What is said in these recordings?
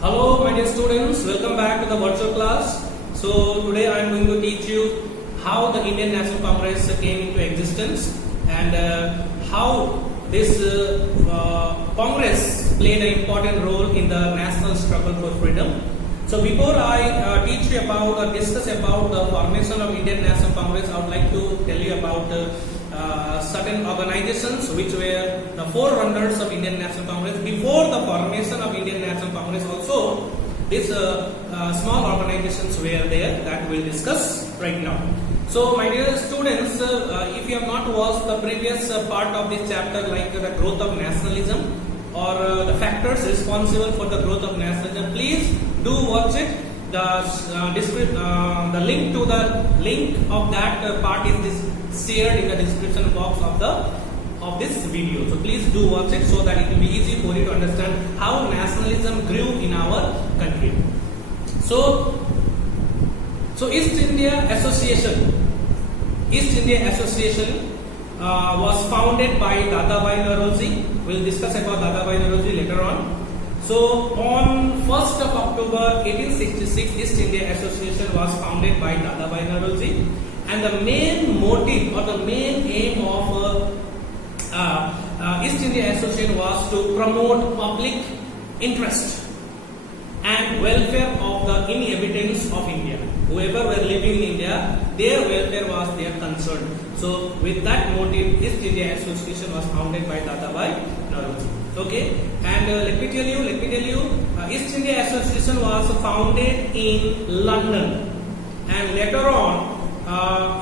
Hello my dear students, welcome back to the virtual class. So today I am going to teach you how the Indian National Congress came into existence and how this Congress played an important role in the national struggle for freedom. So before I teach you about or discuss about the formation of Indian National Congress, I would like to tell you about certain organizations which were the forerunners of Indian National Congress. Before the formation of Indian National Congress also, these small organizations were there that we'll discuss right now. So my dear students, if you have not watched the previous part of this chapter, like the growth of nationalism or the factors responsible for the growth of nationalism, please do watch it. The link to the link of that part is shared in the description box of this video. So please do watch it so that it will be easy for you to understand how nationalism grew in our country. So East India Association was founded by Dadabhai Naoroji. We'll discuss about Dadabhai Naoroji later on. So on 1st of October 1866, East India Association was founded by Dadabhai Naoroji, and the main motive or the main aim of East India Association was to promote public interest and welfare of the inhabitants of India. Whoever were living in India, their welfare was their concern. So with that motive, East India Association was founded by Dadabhai Naoroji. Okay, and let me tell you, East India Association was founded in London, and later on,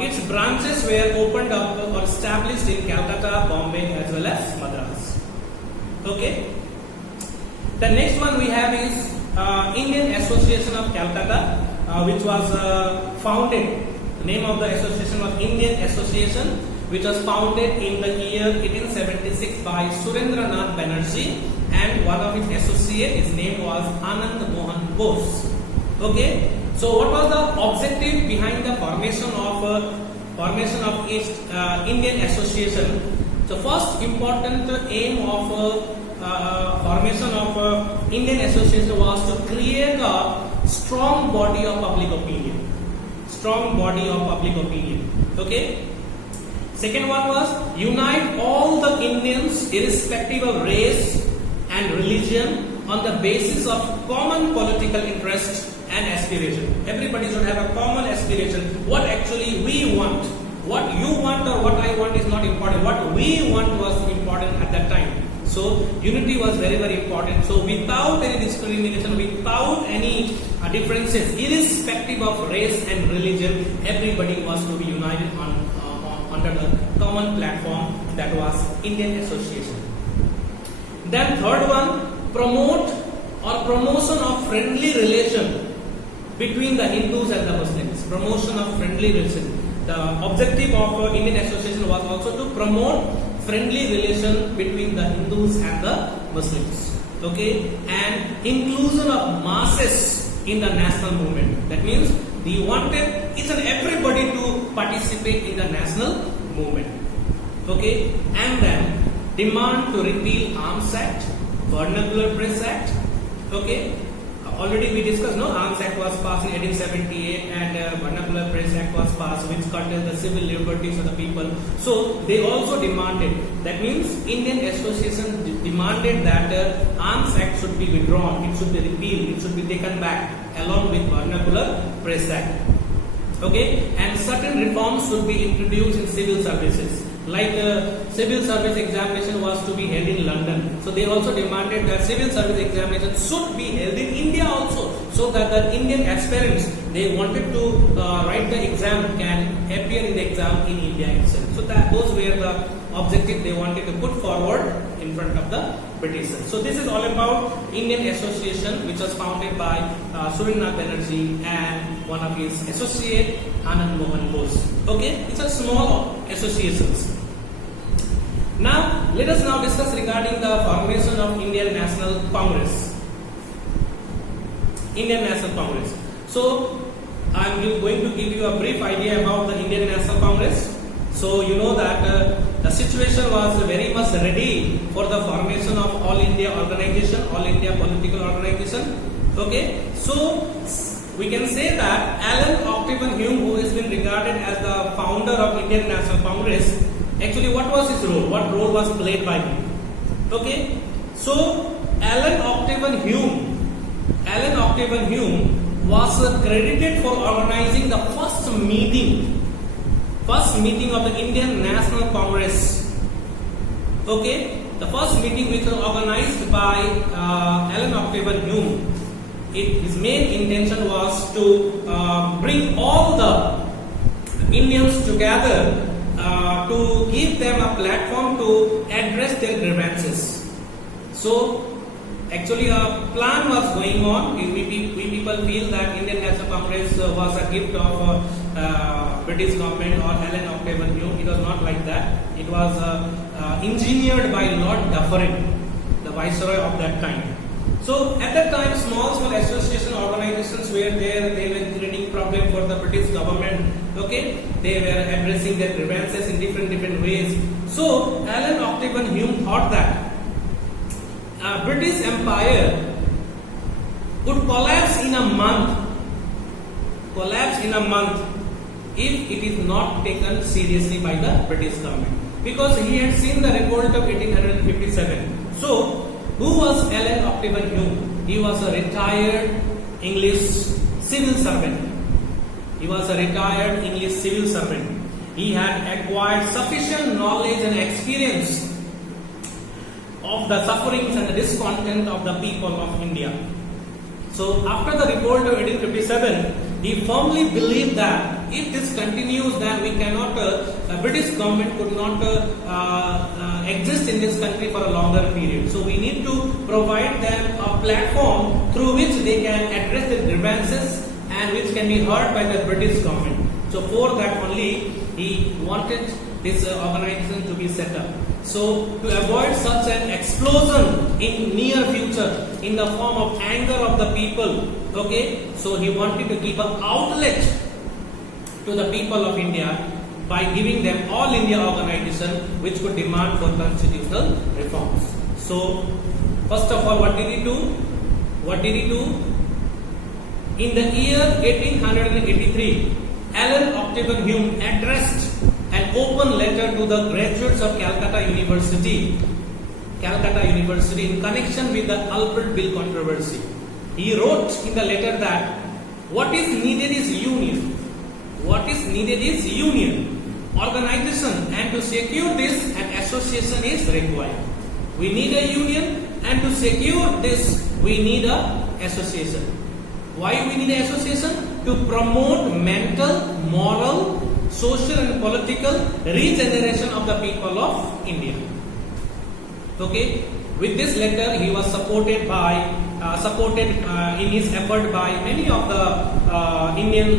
its branches were opened up or established in Calcutta, Bombay, as well as Madras. Okay. The next one we have is Indian Association of Calcutta, which was founded. The name of the association was Indian Association, which was founded in the year 1876 by Surendranath Banerjee, and one of its associates, his name was Anand Mohan Bose. Okay, so what was the objective behind the formation of East Indian Association? So first important aim of formation of Indian Association was to create a strong body of public opinion. Okay. Second one was unite all the Indians irrespective of race and religion on the basis of common political interest and aspiration. Everybody should have a common aspiration. What actually we want. What you want or what I want is not important. What we want was important at that time. So unity was very, very important. So without any discrimination, without any differences, irrespective of race and religion, everybody was to be united under the common platform that was Indian Association. Then third one, promotion of friendly relation between the Hindus and the Muslims. Promotion of friendly relation. The objective of Indian Association was also to promote friendly relation between the Hindus and the Muslims. Okay, and inclusion of masses in the national movement. That means they wanted each and everybody to participate in the national movement. Okay, and then demand to repeal Arms Act, Vernacular Press Act. Okay, already we discussed, no, Arms Act was passed in 1878 and Vernacular Press Act was passed, which curtailed the civil liberties of the people. So they also demanded, that means Indian Association demanded that Arms Act should be withdrawn, it should be repealed, it should be taken back along with Vernacular Press Act. Okay, and certain reforms should be introduced in civil services. Like civil service examination was to be held in London. So they also demanded that civil service examination should be held in India also, so that the Indian aspirants, they wanted to write the exam, can appear in the exam in India itself. So that those were the objectives they wanted to put forward in front of the Britishers. So this is all about Indian Association, which was founded by Surendranath Banerjee and one of his associate, Anand Mohan Bose. Okay, it's a small associations. Now let us now discuss regarding the formation of Indian National Congress. Indian National Congress. So I am going to give you a brief idea about the Indian National Congress. So you know that the situation was very much ready for the formation of All India organization, All India political organization. Okay, so we can say that Alan Octavian Hume, who has been regarded as the founder of Indian National Congress, actually what was his role? What role was played by him? Okay, so Alan Octavian Hume was credited for organizing the first meeting of the Indian National Congress. Okay, the first meeting which was organized by Alan Octavian Hume. His main intention was to bring all the Indians together to give them a platform to address their grievances. So actually a plan was going on. We people feel that Indian National Congress was a gift of British government or Alan Octavian Hume. It was not like that. It was engineered by Lord Dufferin, the Viceroy of that time. So at that time, small association organizations were there. They were creating problem for the British government. Okay, they were addressing their grievances in different ways. So Alan Octavian Hume thought that British Empire would collapse in a month if it is not taken seriously by the British government, because he had seen the revolt of 1857. So who was Alan Octavian Hume? He was a retired English civil servant. He had acquired sufficient knowledge and experience of the sufferings and the discontent of the people of India. So after the revolt of 1857, he firmly believed that if this continues, then we cannot, British government could not exist in this country for a longer period. So we need to provide them a platform through which they can address their grievances and which can be heard by the British government. So for that only, he wanted this organization to be set up. So to avoid such an explosion in near future in the form of anger of the people, okay, so he wanted to give an outlet to the people of India by giving them All India organization which could demand for constitutional reforms. So first of all, what did he do? In the year 1883, Alan Octavian Hume addressed an open letter to the graduates of Calcutta University in connection with the Albert Bill controversy. He wrote in the letter that what is needed is union. Organization, and to secure this, an association is required. We need a union, and to secure this, we need a association. Why we need an association? To promote mental, moral, social and political regeneration of the people of India. Okay, with this letter he was supported in his effort by many of the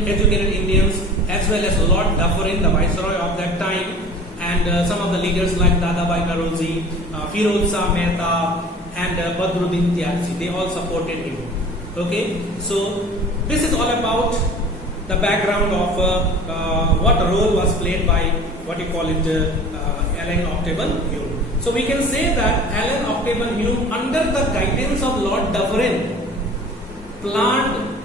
educated Indians, as well as Lord Dufferin, the Viceroy of that time, and some of the leaders like Dadabhai Naoroji, Firoz Shah Mehta, and Badruddin Tyagsi. They all supported him. Okay, so this is all about the background of what role was played by Alan Octavian Hume. So we can say that Alan Octavian Hume, under the guidance of Lord Dufferin, planned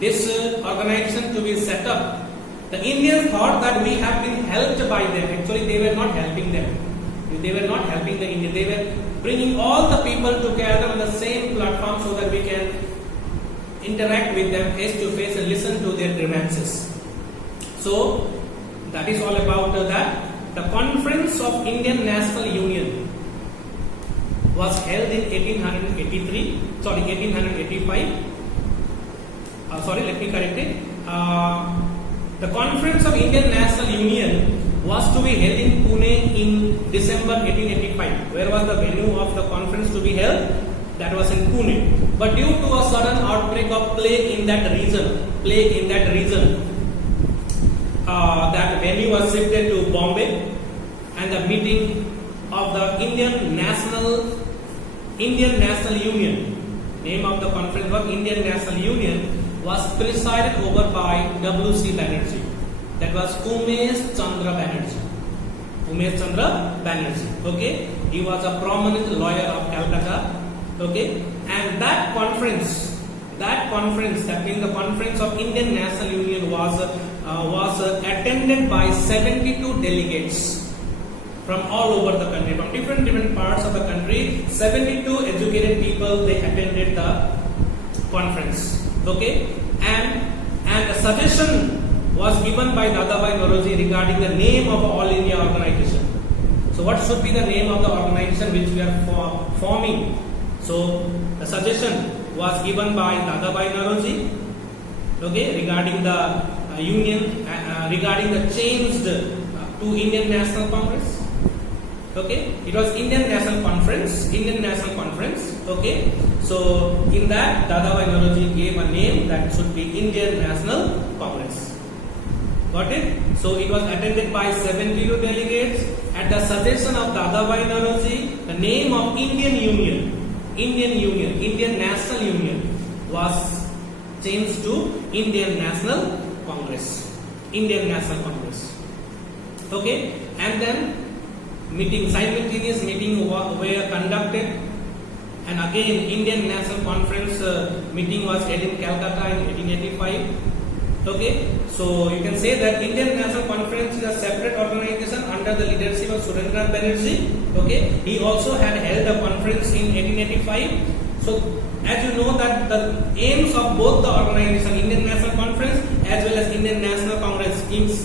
this organization to be set up. The Indians thought that we have been helped by them. Actually, they were not helping them. They were not helping the Indians. They were bringing all the people together on the same platform so that we can interact with them face to face and listen to their grievances. So that is all about that. The Conference of Indian National Union was held in 1885. Let me correct it. The Conference of Indian National Union was to be held in Pune in December 1885. Where was the venue of the conference to be held? That was in Pune. But due to a sudden outbreak of plague in that region, that venue was shifted to Bombay, and the meeting of the Indian National Union, name of the conference was Indian National Union, was presided over by W.C. Banerjee. That was Umesh Chandra Banerjee. Okay, he was a prominent lawyer of Calcutta. Okay, and that conference that conference, that means the conference of Indian National Union, was attended by 72 delegates from all over the country, from different parts of the country. 72 educated people, they attended the conference. Okay, and a suggestion was given by Dadabhai Naoroji regarding the name of All India organization. So what should be the name of the organization which we are forming? So the suggestion was given by Dadabhai Naoroji, okay, regarding the union, regarding the change to Indian National Congress. Okay, it was Indian National Conference. Okay, so in that Dadabhai Naoroji gave a name that should be Indian National Congress. Got it? So it was attended by 72 delegates. At the suggestion of Dadabhai Naoroji, the name of Indian National Union was changed to Indian National Congress. Okay, and then simultaneous meeting were conducted, and again Indian National Conference meeting was held in Calcutta in 1885. Okay, so you can say that Indian National Conference is a separate organization under the leadership of Surendra Banerjee. Okay, he also had held a conference in 1885. So as you know that the aims of both the organization, Indian National Conference as well as Indian National Congress, aims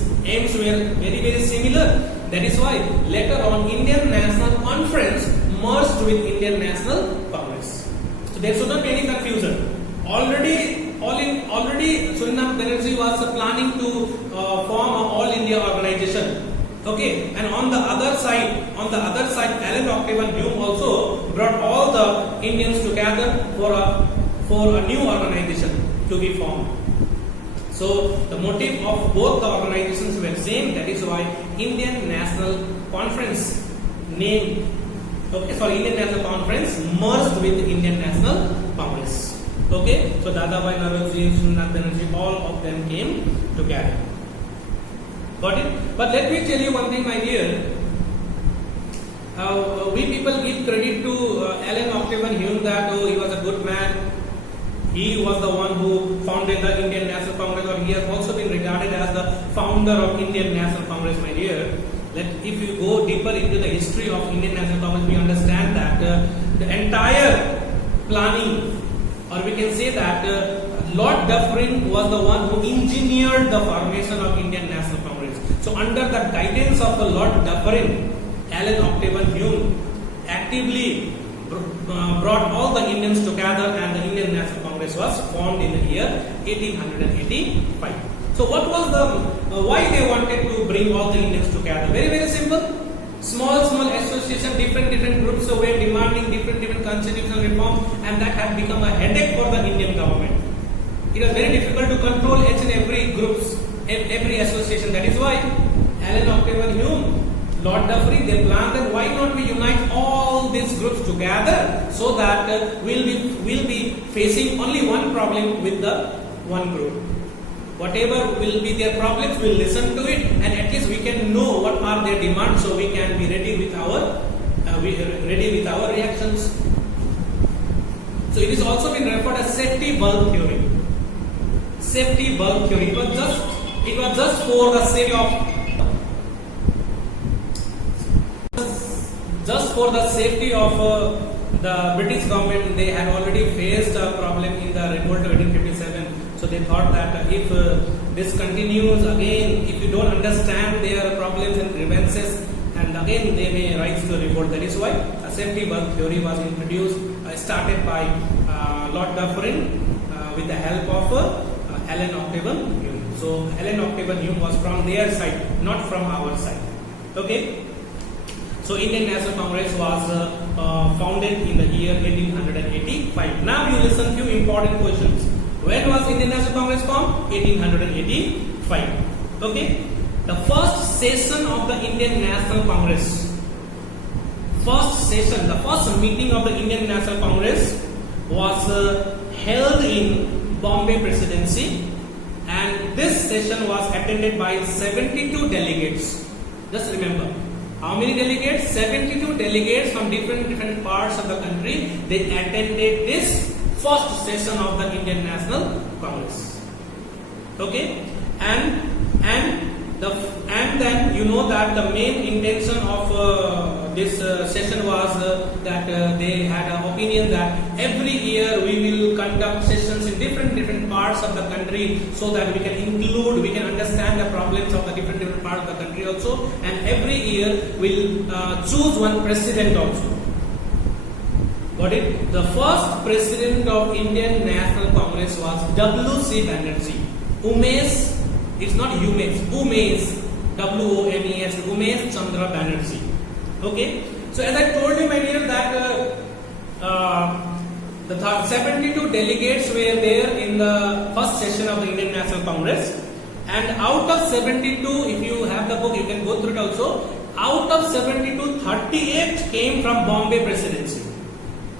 were very similar. That is why later on Indian National Conference merged with Indian National Congress. So there should not be any confusion. Already Surendra Banerjee was planning to form an All India organization. Okay, and on the other side, Allen Octavian Hume also brought all the Indians together for a new organization to be formed. So the motive of both the organizations were same. That is why Indian National Conference Indian National Conference merged with Indian National Congress. Okay, so Dadabhai Naoroji, Surendra Banerjee, all of them came together. Got it? But let me tell you one thing, my dear. We people give credit to Allen Octavian Hume that he was a good man. He was the one who founded the Indian National Congress, or he has also been regarded as the founder of Indian National Congress, my dear. If you go deeper into the history of Indian National Congress, we understand that the entire planning, or we can say that Lord Dufferin was the one who engineered the formation of Indian National Congress. So under the guidance of the Lord Dufferin, Allen Octavian Hume actively brought all the Indians together, and the Indian National Congress was formed in the year 1885. So what was why they wanted to bring all the Indians together? Very simple. Small association, different groups were demanding different constitutional reforms, and that had become a headache for the Indian government. It was very difficult to control each and every groups, every association. That is why Allen Octavian Hume, Lord Dufferin, they planned that why not we unite all these groups together so that we'll be facing only one problem with the one group. Whatever will be their problems, we'll listen to it, and at least we can know what are their demands, so we can be ready with our reactions. So it is also been referred as safety valve theory. Safety valve theory. It was just for the sake of safety of the British government. They had already faced a problem in the revolt of 1857. So they thought that if this continues again, if you don't understand their problems and grievances, and again they may rise to revolt. That is why a safety valve theory was introduced, started by Lord Dufferin with the help of Allen Octavian Hume. So Allen Octavian Hume was from their side, not from our side. Okay. So Indian National Congress was founded in the year 1885. Now you listen to important questions. When was Indian National Congress formed? 1885. Okay. The first session of the Indian National Congress. The first meeting of the Indian National Congress was held in Bombay Presidency, and this session was attended by 72 delegates. Just remember, how many delegates? 72 delegates from different parts of the country. They attended this first session of the Indian National Congress. Okay, and then you know that the main intention of this session was that they had an opinion that every year we will conduct sessions in different parts of the country, so that we can understand the problems of the different parts of the country also, and every year we'll choose one president also. Got it? The first president of Indian National Congress was W.C. Banerjee. Umesh, it's not Umesh, Umesh, W-O-M-E-S, Umesh Chandra Banerjee. Okay, so as I told you, my dear, that the 72 delegates were there in the first session of the Indian National Congress, and out of 72, if you have the book, you can go through it also. Out of 72, 38 came from Bombay Presidency.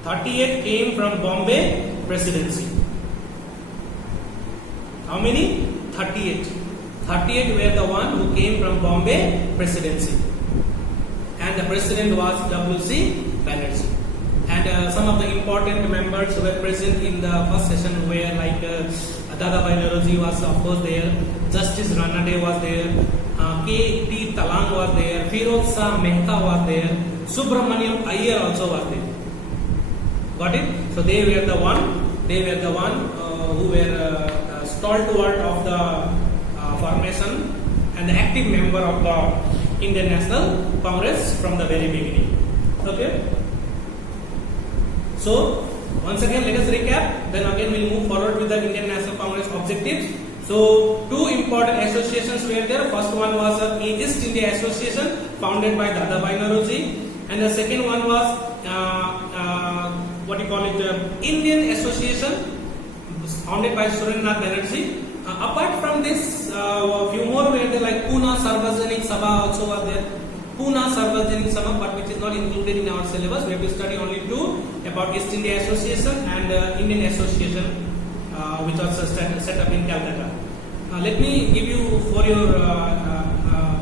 38 came from Bombay Presidency. How many? 38. 38 were the one who came from Bombay Presidency, and the president was W.C. Banerjee. And some of the important members who were present in the first session were like Dadabhai Naoroji was of course there, Justice Ranade was there, K.T. Talang was there, Firoz Shah Mehta was there, Subramaniam Iyer also was there. Got it? So they were the one who were stalwart of the formation and the active member of the Indian National Congress from the very beginning. Okay. So once again, let us recap. Then again we'll move forward with the Indian National Congress objectives. So two important associations were there. First one was East India Association, founded by Dadabhai Naoroji, and the second one was Indian Association, founded by Surendranath Banerjee. Apart from this, few more were there, like Pune Sarvajanik Sabha also was there. Pune Sarvajanik Sabha, but which is not included in our syllabus. We have to study only two, about East India Association and Indian Association, which was set up in Calcutta. Let me give you for your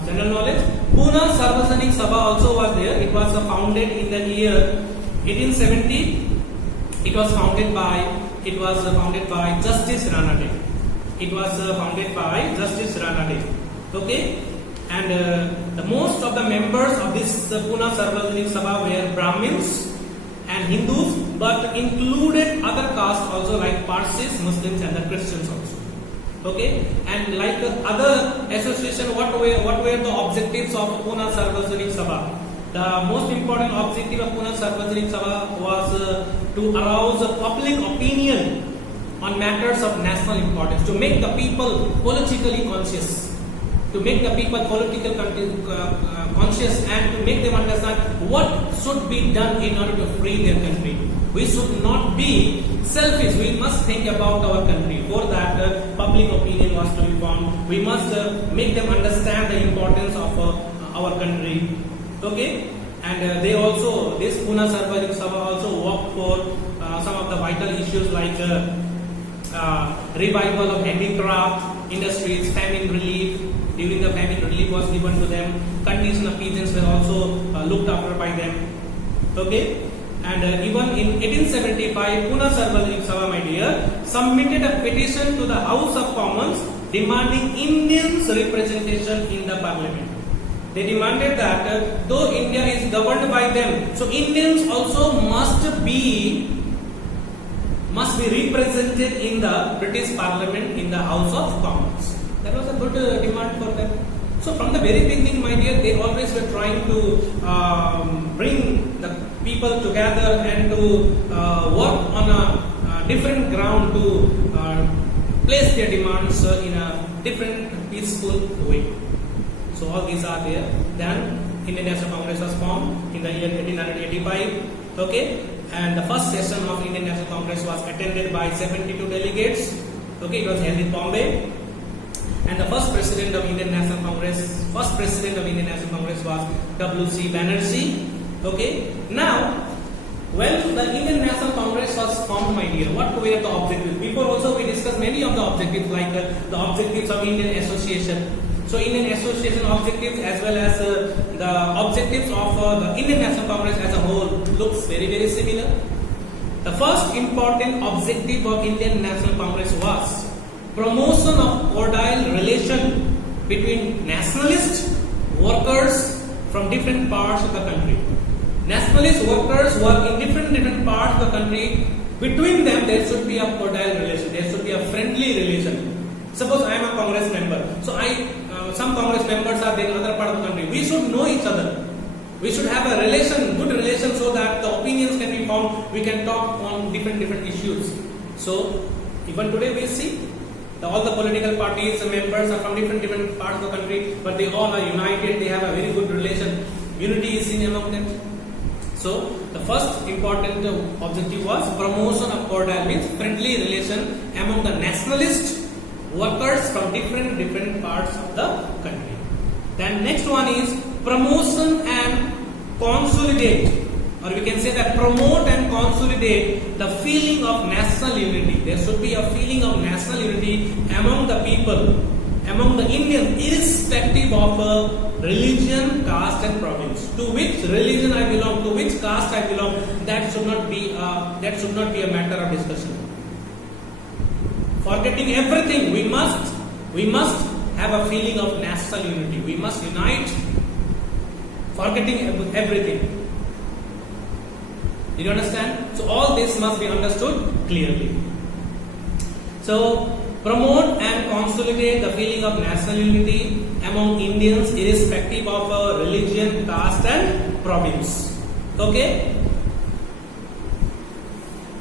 general knowledge. Pune Sarvajanik Sabha also was there. It was founded in the year 1870. It was founded by Justice Ranade. It was founded by Justice Ranade. Okay, and the most of the members of this Pune Sarvajanik Sabha were Brahmins and Hindus, but included other castes also, like Parsis, Muslims, and the Christians also. Okay, and like the other association, what were the objectives of Pune Sarvajanik Sabha? The most important objective of Pune Sarvajanik Sabha was to arouse public opinion on matters of national importance, to make the people politically conscious, conscious, and to make them understand what should be done in order to free their country. We should not be selfish. We must think about our country. For that, public opinion was to be formed. We must make them understand the importance of our country. Okay, and they also, this Pune Sarvajanik Sabha also worked for some of the vital issues like revival of handicraft industries, famine relief. During the famine, relief was given to them. Condition of peasants were also looked after by them. Okay, and even in 1875, Pune Sarvajanik Sabha, my dear, submitted a petition to the House of Commons demanding Indians' representation in the Parliament. They demanded that though India is governed by them, so Indians also must be represented in the British Parliament, in the House of Commons. That was a good demand for them. So from the very beginning, my dear, they always were trying to bring the people together and to work on a different ground to place their demands in a different peaceful way. So all these are there. Then Indian National Congress was formed in the year 1885. Okay, and the first session of Indian National Congress was attended by 72 delegates. Okay, it was held in Bombay. And the first president of Indian National Congress was W.C. Banerjee. Okay, now when the Indian National Congress was formed, my dear, what were the objectives? Before also we discussed many of the objectives, like the objectives of Indian Association. So Indian Association objectives as well as the objectives of the Indian National Congress as a whole looks very, very similar. The first important objective of Indian National Congress was promotion of cordial relation between nationalist workers from different parts of the country. Nationalist workers work in different parts of the country. Between them, there should be a cordial relation. There should be a friendly relation. Suppose I am a Congress member. So some Congress members are there in other part of the country. We should know each other. We should have a relation, good relation, so that the opinions can be found. We can talk on different issues. So even today we see all the political parties members are from different parts of the country, but they all are united. They have a very good relation. Unity is seen among them. So the first important objective was promotion of cordial, means friendly relation among the nationalist workers from different parts of the country. Then next one is promotion and consolidate, or we can say that promote and consolidate the feeling of national unity. There should be a feeling of national unity among the people, among the Indians, irrespective of religion, caste and province. To which religion I belong, to which caste I belong, that should not be a matter of discussion. Forgetting everything, we must have a feeling of national unity. We must unite, forgetting everything. Did you understand? So all this must be understood clearly. So promote and consolidate the feeling of national unity among Indians, irrespective of religion, caste and province. Okay?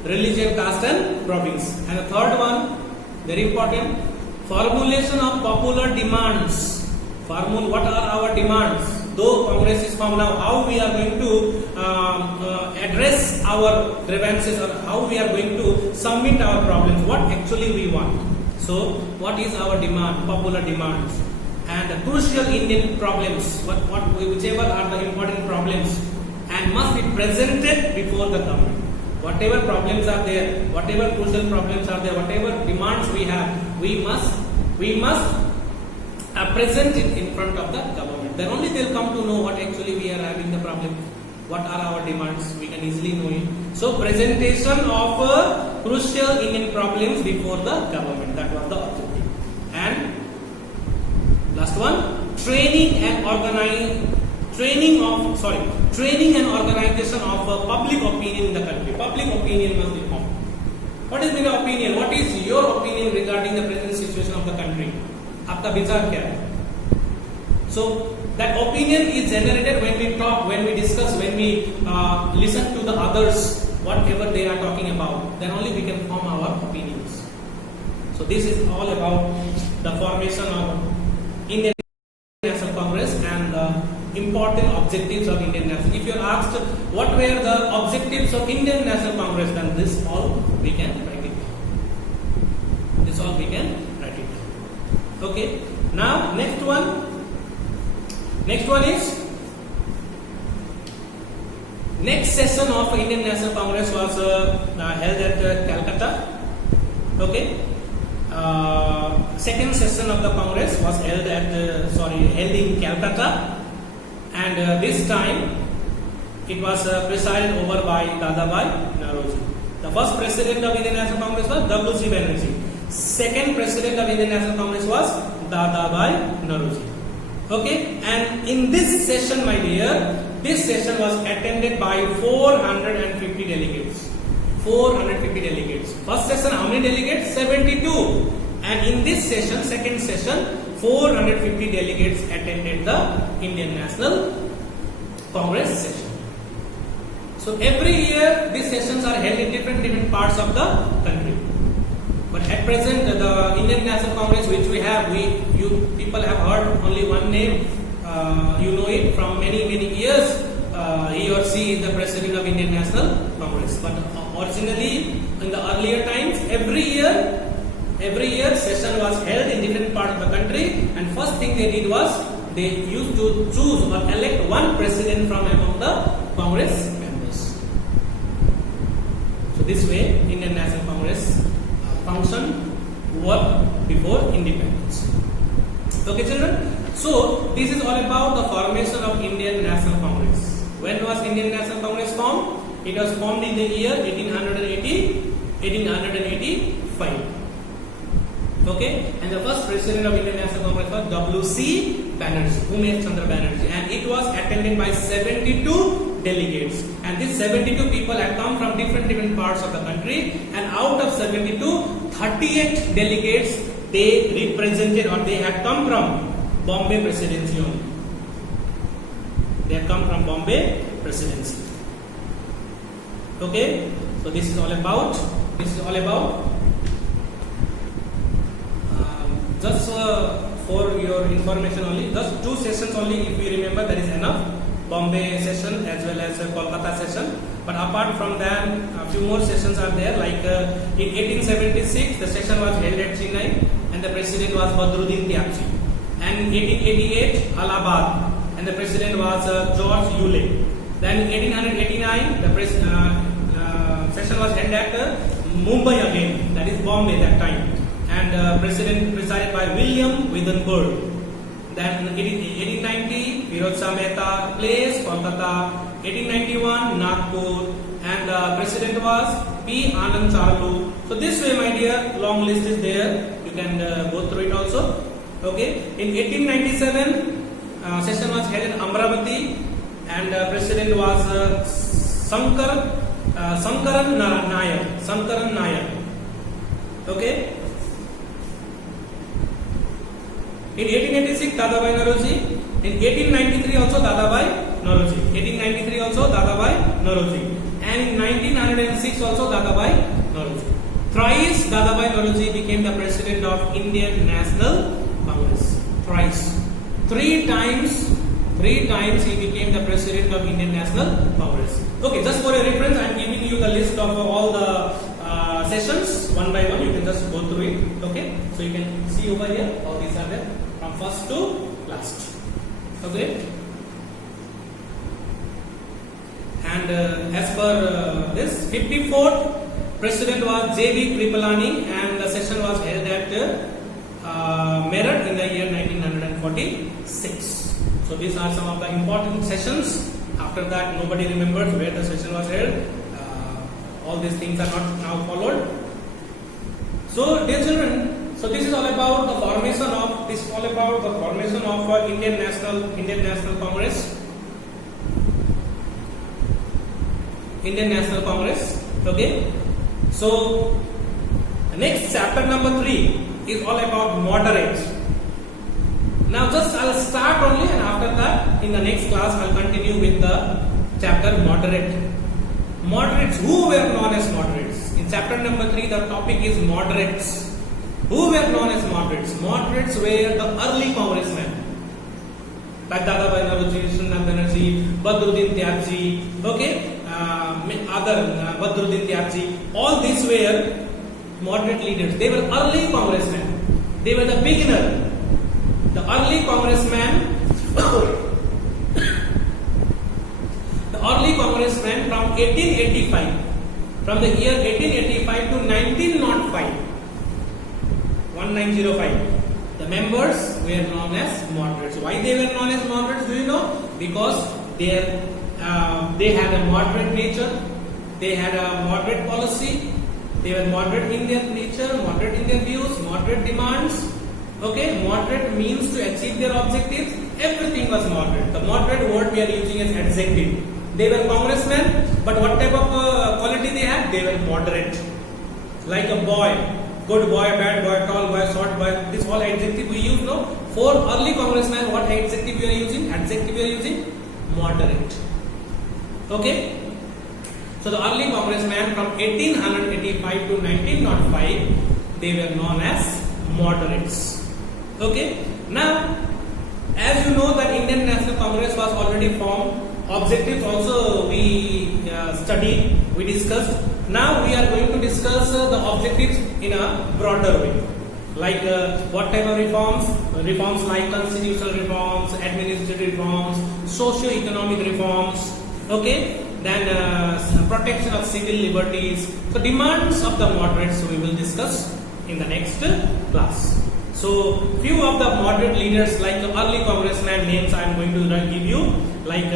Religion, caste and province. And the third one, very important, formulation of popular demands. What are our demands? Though Congress is formed now, how we are going to address our grievances, or how we are going to submit our problems, what actually we want. So what is our demand, popular demands, and the crucial Indian problems, whichever are the important problems, and must be presented before the government. Whatever problems are there, whatever crucial problems are there, whatever demands we have, we must present it in front of the government. Then only they will come to know what actually we are having the problem. What are our demands? We can easily know it. So presentation of crucial Indian problems before the government. That was the objective. And last one, training and organization of public opinion in the country. Public opinion must be formed. What is the opinion? What is your opinion regarding the present situation of the country? आपका विचार क्या है? So that opinion is generated when we talk, when we discuss, when we listen to the others, whatever they are talking about. Then only we can form our opinions. So this is all about the formation of Indian National Congress and the important objectives of Indian National. If you are asked what were the objectives of Indian National Congress, then this all we can write it. This all we can write it. Okay. Now next one is next session of Indian National Congress was held at Calcutta. Okay. Second session of the Congress was held in Calcutta, and this time it was presided over by Dadabhai Naoroji. The first president of Indian National Congress was W.C. Banerjee. Second president of Indian National Congress was Dadabhai Naoroji. Okay, and in this session, my dear, this session was attended by 450 delegates. 450 delegates. First session, how many delegates? 72. And in this session, second session, 450 delegates attended the Indian National Congress session. So every year, these sessions are held in different parts of the country. But at present, the Indian National Congress, which we have, you people have heard only one name. You know it from many years. He or she is the president of Indian National Congress. But originally, in the earlier times, every year session was held in different parts of the country. And first thing they did was they used to choose or elect one president from among the Congress members. So this way, Indian National Congress function work before independence. Okay, children. So this is all about the formation of Indian National Congress. When was Indian National Congress formed? It was formed in the year 1885. Okay, and the first president of Indian National Congress was W.C. Banerjee, Umesh Chandra Banerjee, and it was attended by 72 delegates. And these 72 people had come from different parts of the country, and out of 72, 38 delegates they represented or they had come from Bombay Presidency only. They had come from Bombay Presidency. Okay, so this is all about. Just for your information only, just 2 sessions only, if you remember, that is enough. Bombay session as well as Kolkata session. But apart from that, a few more sessions are there. Like in 1876, the session was held at Chennai, and the president was Badruddin Tyabji. And in 1888, Allahabad, and the president was George Yule. Then in 1889, the session was held at Mumbai again, that is Bombay that time. And president presided by William Withenberg. Then 1890, Firozshah Mehta Place, Kolkata. 1891, Nagpur, and president was P. Anand Charlu. So this way, my dear, long list is there. You can go through it also. Okay. In 1897, session was held in Amravati, and president was Sankaran Nair. Okay. In 1886, Dadabhai Naoroji. In 1893, also Dadabhai Naoroji. 1893 also Dadabhai Naoroji. And in 1906 also Dadabhai Naoroji. Thrice Dadabhai Naoroji became the president of Indian National Congress. Thrice. Three times he became the president of Indian National Congress. Okay, just for a reference, I am giving you the list of all the sessions one by one. You can just go through it. Okay, so you can see over here, all these are there from first to last. Okay, and as per this 54th president was J.B. Kripalani, and the session was held at Meerut in the year 1946. So these are some of the important sessions. After that, nobody remembers where the session was held. All these things are not now followed. So, dear children, so this is all about the formation of Indian National Congress. Indian National Congress. Okay. So, next chapter number 3 is all about moderates. Now, just I'll start only, and after that, in the next class, I'll continue with the chapter moderate. Moderates. Who were known as moderates? In chapter number 3, the topic is moderates. Who were known as moderates? Moderates were the early congressmen, like Dadabhai Naoroji, Srinath Banerjee, Badruddin Tyabji, okay, Badruddin Tyabji. All these were moderate leaders. They were early congressmen. They were the beginner. The early congressman, from 1885, from the year 1885 to 1905, the members were known as moderates. Why they were known as moderates? Do you know? Because they had a moderate nature, they had a moderate policy, they were moderate in their nature, moderate in their views, moderate demands. Okay, moderate means to achieve their objectives. Everything was moderate. The moderate word we are using is adjective. They were congressmen, but what type of quality they had? They were moderate. Like a boy, good boy, bad boy, tall boy, short boy. This all adjective we use. No, for early congressmen, what adjective we are using? Adjective we are using moderate. Okay. So the early congressmen from 1885 to 1905, they were known as moderates. Okay. Now, as you know that Indian National Congress was already formed. Objectives also we studied, we discussed. Now we are going to discuss the objectives in a broader way. Like what type of reforms? Reforms like constitutional reforms, administrative reforms, socio-economic reforms. Okay. Then protection of civil liberties. So demands of the moderates we will discuss in the next class. So few of the moderate leaders like early congressman names I am going to give you, like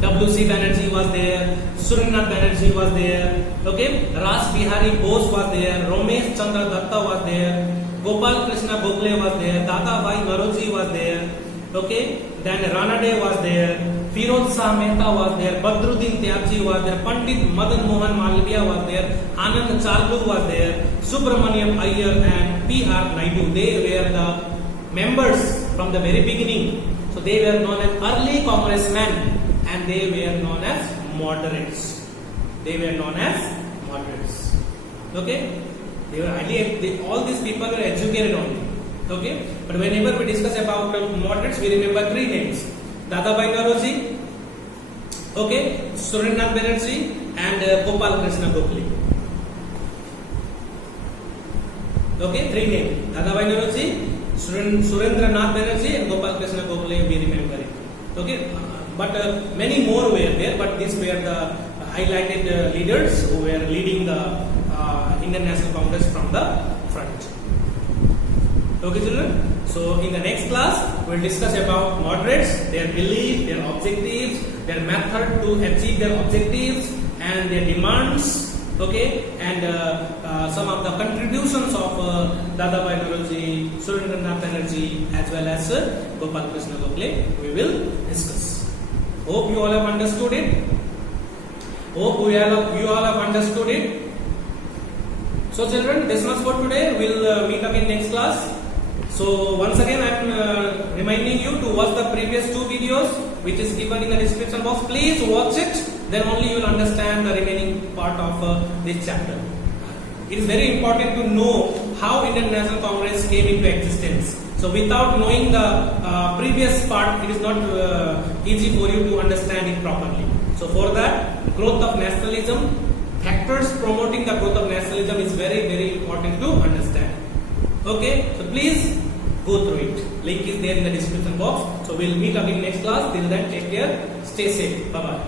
W.C. Banerjee was there, Surinath Banerjee was there, okay, Ras Bihari Bose was there, Ramesh Chandra Datta was there, Gopal Krishna Gokhale was there, Dada Bhai Naroji was there, okay, then Ranade was there, Firoz Shah Mehta was there, Badruddin Tyabji was there, Pandit Madan Mohan Malviya was there, Anand Chaldu was there, Subramaniam Iyer and P.R. Naidu. They were the members from the very beginning. So they were known as early congressmen and they were known as moderates. They were known as moderates. Okay? They were all these people were educated only. Okay? But whenever we discuss about moderates, we remember three names. Dadabhai Naroji, okay, Surinath Banerjee and Gopal Krishna Gokhale. Okay, three names. Dadabhai Naroji, Surendranath Banerjee and Gopal Krishna Gokhale, we remember it. Okay, but many more were there, but these were the highlighted leaders who were leading the Indian National Congress from the front. Okay, children. So in the next class, we will discuss about moderates, their belief, their objectives, their method to achieve their objectives, and their demands. Okay, and some of the contributions of Dadabhai Naroji, Surendranath Banerjee, as well as Gopal Krishna Gokhale, we will discuss. Hope you all have understood it. Hope you all have understood it. So children, this much for today. We'll meet again next class. So once again, I am reminding you to watch the previous two videos, which is given in the description box. Please watch it. Then only you will understand the remaining part of this chapter. It is very important to know how Indian National Congress came into existence. So without knowing the previous part, it is not easy for you to understand it properly. So for that, growth of nationalism, factors promoting the growth of nationalism is very, very important to understand. Okay, so please go through it. Link is there in the description box. So we'll meet again next class. Till then, take care. Stay safe. Bye bye.